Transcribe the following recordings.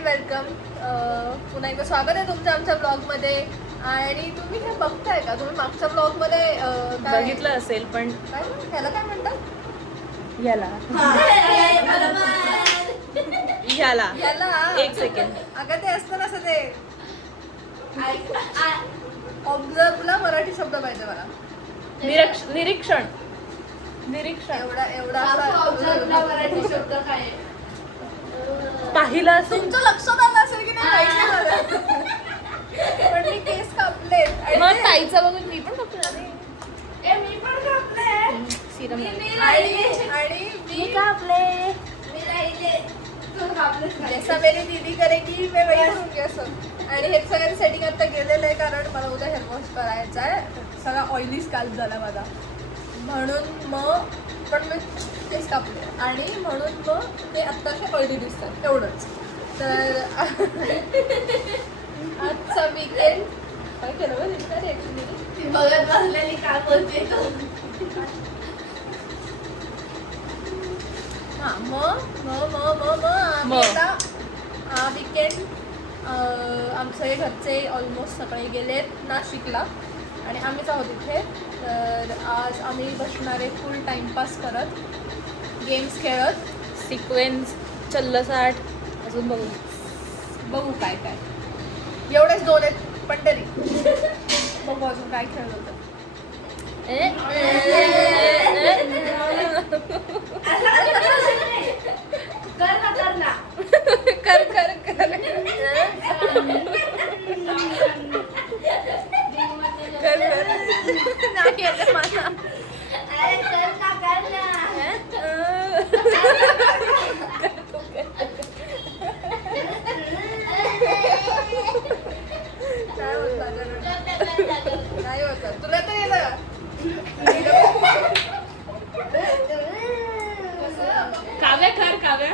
And welcome. पुन्हा एकदा स्वागत आहे तुमचं आमच्या ब्लॉगमध्ये. आणि तुम्ही हे बघताय का? तुम्ही मागच्या ब्लॉगमध्ये बघितलं असेल पण काय ह्याला काय म्हणतात? याला एक सेकंड. अगं ते असतं ना असं ते ऑब्झर्वला मराठी शब्द पाहिजे मला. निरीक्षण एवढा मराठी शब्द काय पाहिलं असेल. तुमचं लक्षात आलं असेल की नाही माहिती मला. पण मी केस कापले मग ताईचं बघून मी पण कापलं. मी पण कापले सिरम आणि मी कापले. जैसा मेरी दीदी करेगी मैं वही करूंगी असं. आणि हे सगळ्यांनी सेटिंग आता केलेलं आहे कारण मला उद्या हेअर वॉश करायचा आहे. सगळा ऑइली स्कॅल्प झाला माझा म्हणून मग पण मी केस कापले आणि म्हणून मग ते आत्ताशे ऑइली दिसतात एवढंच. तर आजचा वीकेंड काय केलं बघ ॲक्च्युली बघत बसलेली काय बोलते तू. हां मग आम्ही आता वीकेंड आमचे घरचे ऑलमोस्ट सकाळी गेलेत नाशिकला आणि आम्हीच आहोत इथे. तर आज आम्ही बसणार आहे फुल टाइमपास करत गेम्स खेळत. सिक्वेन्स चल्लसाट अजून बघू काय काय एवढेच दोन आहेत पण तरी बघू अजून काय खेळलं होतं. कर ना कर नाही येत मला. अरे कर ना नाही होत तुला तर येतं. काव्या कर काव्या.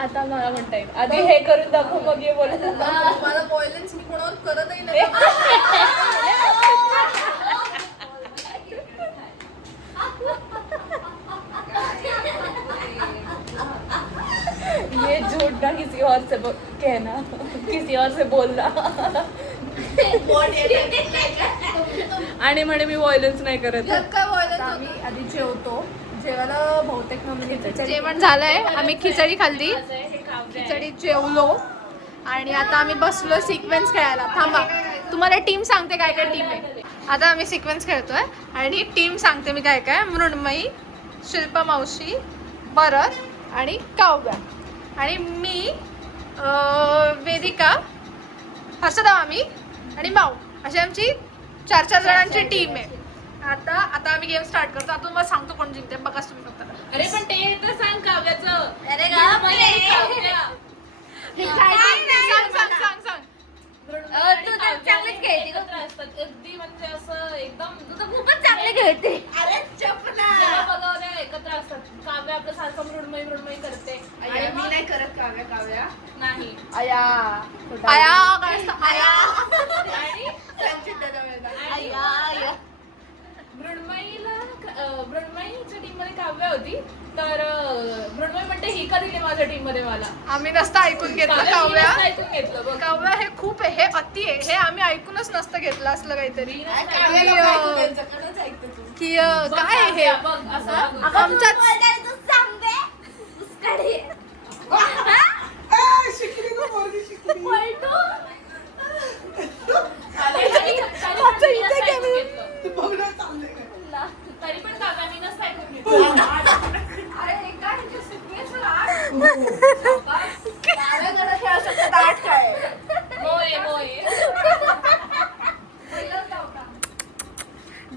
आता मला म्हणता येईल. आधी हे करून दाखव मग हे बोलत. मला व्हायलन्स मी कोणावर करतही नाही. ये झूठ ना किसी और से कहना, किसी और से बोलना. आणि म्हणे मी व्हायलन्स नाही करत. काय व्हायलन्स. आम्ही आधी जेवतो. जेवायला बहुतेक जेवण झालंय. आम्ही खिचडी खाल्ली. खिचडी जेवलो आणि आता आम्ही बसलो सिक्वेन्स खेळायला. थांबा तुम्हाला टीम सांगते काय काय टीम आहे. आता आम्ही सिक्वेन्स खेळतोय आणि टीम सांगते मी काय काय. मृण्मयी, शिल्पा मावशी, भरत आणि काव्या आणि मी, वेदिका, हर्षदा मामी आणि माऊ अशी आमची 4 जणांची टीम आहे. आता आम्ही गेम स्टार्ट करतो. आता तुम्हाला सांगतो कोण जिंकते बघा तुम्ही फक्त. अरे पण ते तर सांग काव्याचं. अरे सांग. तू तर चांगलीच खेळते. अगदी म्हणजे असं एकदम तू तर खूपच चांगली खेळते. अरे बघावल्या एकत्र असतात. काव्या आपलं सारखं मृण्मयी करते. मी नाही करत काव्या नाही. आया काय असतं आया. आणि मृण्मयीच्या टीम मध्ये काव्या होती. तर मृण्मयी म्हणते ही का दिली माझ्या टीम मध्ये मला. आम्ही नसतं ऐकून घेतलं काव्या. ऐकून घेतलं बघ. काव्या हे खूप आहे. हे अति आहे. हे आम्ही ऐकूनच नसतं घेतलं असलं काहीतरी की काय हे बघ असं आमच्यात तरी पण काव्यानी नसतं ऐकून घेतलं.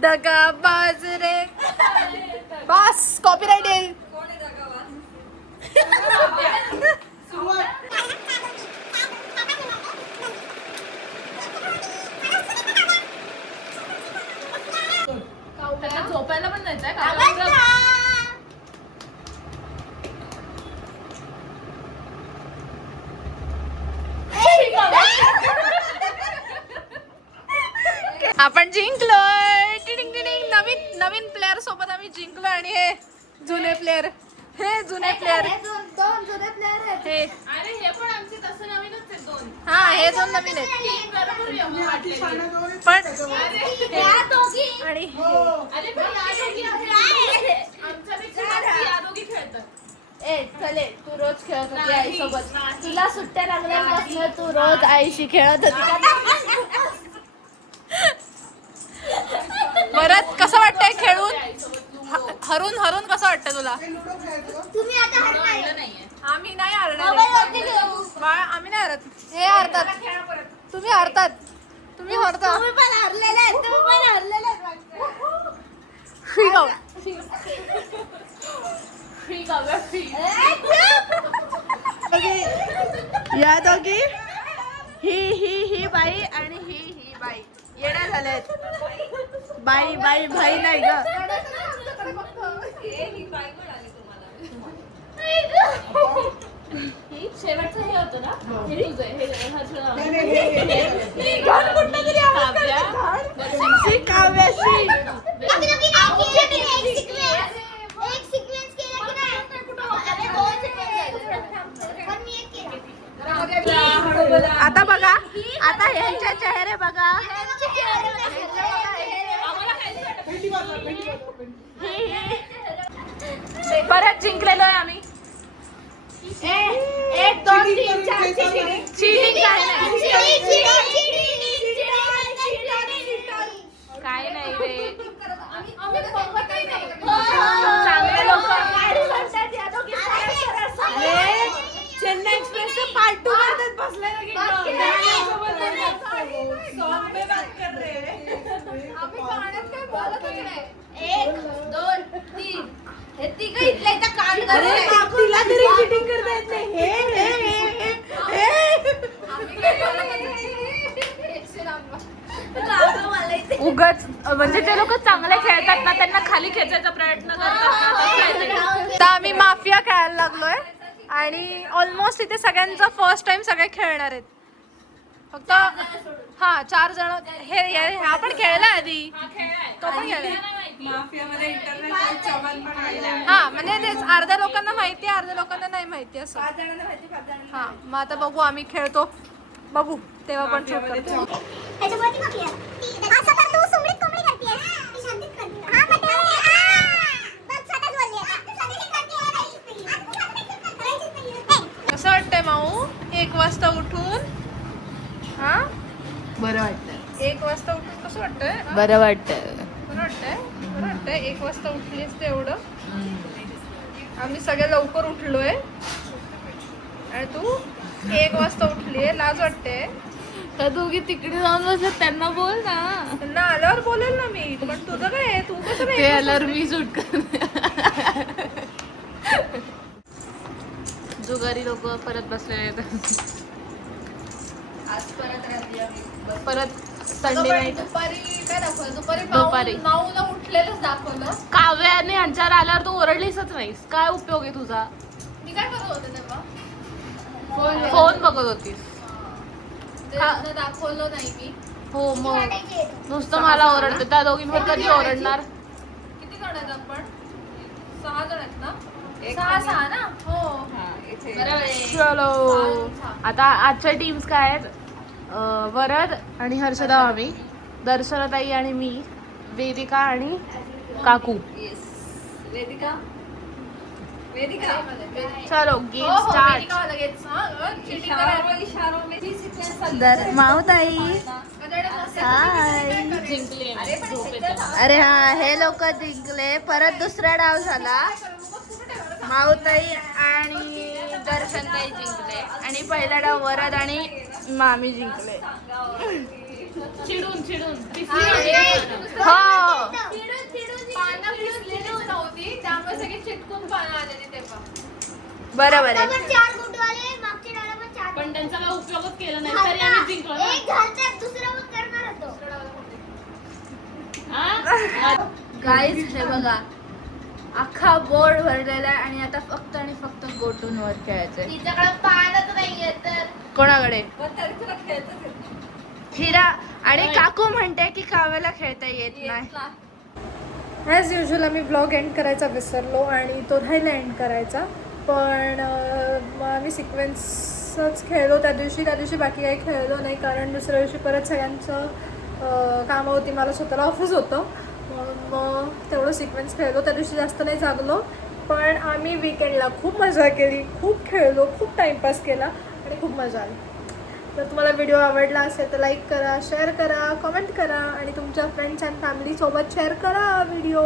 दगा बाजरे बस कॉपीराइट येईल. झोपायला पण जायचंय का? आपण जिंकलोय. टिडिंग टिडिंग. नवीन नवीन प्लेअर सोबत आम्ही जिंकलो आणि हे जुने प्लेअर दोन जुने प्लेअर आहेत. हे अरे हे पण आमचे तसं नवीनच आहेत 2. हा हे 2 नवीन आहेत बरोबर यम्मा वाटलेली. पण या दोघी आणि अरे पण या दोघी आमच्यापेक्षा जास्त या दोघी खेळतात. ए चले तू रोज खेळत होती आईसोबत. तुला सुट्ट्या लागल्यापासून तू रोज आईशी खेळत होती का? परत कसं वाटतंय खेळून हरून हरून कसं वाटतं तुला? तुम्ही आता आणलं नाहीये. आम्ही नाही हरणार बाळा, आम्ही नाही हरत. हे हरतात, तुम्ही हरतात, तुम्ही हरता. तुम्ही पण हरलेले आहेत. तुम्ही पण हरलेले फ्री काव्या फ्री. या दोघी ही बाई आणि ही बाई येण्या झाल्यात. बाई नाही ग. शेवटचं हे होतं ना. हे तुझं आहे. हे हा तुझा. काव्याशी आता बघा, आता ह्यांचे चेहरे बघा. परत जिंकलेलो आहे आम्ही. 1 2 3 4 चीटिंग काय नाही रे. चांगले लोक. चेन्नई एक्सप्रेस पार्ट 2 करतात बसले. उगाच म्हणजे जे लोक चांगले खेळतात ना त्यांना खाली खेचायचा प्रयत्न करतात ना. आता आम्ही माफिया खेळायला लागलोय आणि ऑलमोस्ट इथे सगळ्यांचा फर्स्ट टाइम सगळे खेळणार आहेत. फक्त 4 जण. हे हा पण खेळला आधी, तो पण खेळला. हा म्हणजे तेच अर्ध्या लोकांना माहिती आहे, अर्ध्या लोकांना नाही माहिती असं. हा मग आता बघू, आम्ही खेळतो बघू तेव्हा पण शूट करतो. कसं वाटतंय माऊ 1 वाजता उठून? हा बरं वाटतं. 1 वाजता उठून कसं वाटतंय? बरं वाटतं. बरं वाटतंय 1 वाजता उठलीस ते एवढं. आम्ही सगळे लवकर उठलोय आणि तू 1 वाजता उठलीये. लाज वाटते. तर दोघी तिकडे जाऊन बसत त्यांना बोल ना. त्यांना आल्यावर बोलेल ना मी. पण तुझं काय? तू कसं ते आल्यावर मी सूट कर. जुगारी लोक परत बसले आहेत. आज परत संडे नाईट. दुपारी काय दाखवलं? दुपारी दुपारी. 9ला उठलेलंच दाखवलं. काव्याने यांच्यावर आल्यावर तू ओरडलीसच नाहीस. काय उपयोग आहे तुझा? मी काय करत होते तेव्हा? फोन बघत होतीस. ते दाखवलं नाही मी. हो मग नुसतं मला ओरडते. त्या दोघींवर कधी ओरडणार? किती जण आहेत आपण? 6 जण आहेत ना? 6 ना? हो बरोबर आहे. चलो आता आजच्या टीम्स काय आहेत? वरद आणि हर्षदा मामी, दर्शनाताई आणि मी, वेदिका आणि काकू. वेदिका चलो गेम स्टार्ट. माऊताई हाय. जिंकली अरे हा हे लोक जिंकले. परत दुसरा डाव झाला. माऊताई आणि दर्शनताई जिंकले आणि पहिला डाव वरद आणि मामी जिंकले. चिडून हो त्यामुळे सगळी चिटकून पानं आलेली तेव्हा. बरोबर आहे. पण त्यांचा काय उपयोगच केला नाही तरी आम्ही जिंकलो ना. हा? गाईज हे बघा अख्खा बोर्ड भरलेला आहे आणि आता फक्त आणि फक्त गोटून वर खेळायचंय. तिच्याकडे पानच नाहीये तर कोणाकडे? हिरा आणि काकू म्हणते की काव्याला खेळता येत नाही. ॲज युजल आम्ही ब्लॉग एंड करायचा विसरलो आणि तो राहिला एंड करायचा. पण मग आम्ही सिक्वेन्सच खेळलो त्या दिवशी बाकी काही खेळलो नाही, कारण दुसऱ्या दिवशी परत सगळ्यांचं कामं होती, मला स्वतःला ऑफिस होतं. मग तेवढं सिक्वेन्स खेळलो, त्या दिवशी जास्त नाही जागलो. पण आम्ही विकेंडला खूप मजा केली, खूप खेळलो, खूप टाईमपास केला आणि खूप मजा आली. तर तुम्हाला व्हिडिओ आवडला असेल तर लाईक करा, शेअर करा, कमेंट करा आणि तुमच्या फ्रेंड्स अँड फॅमिलीसोबत शेअर करा व्हिडिओ.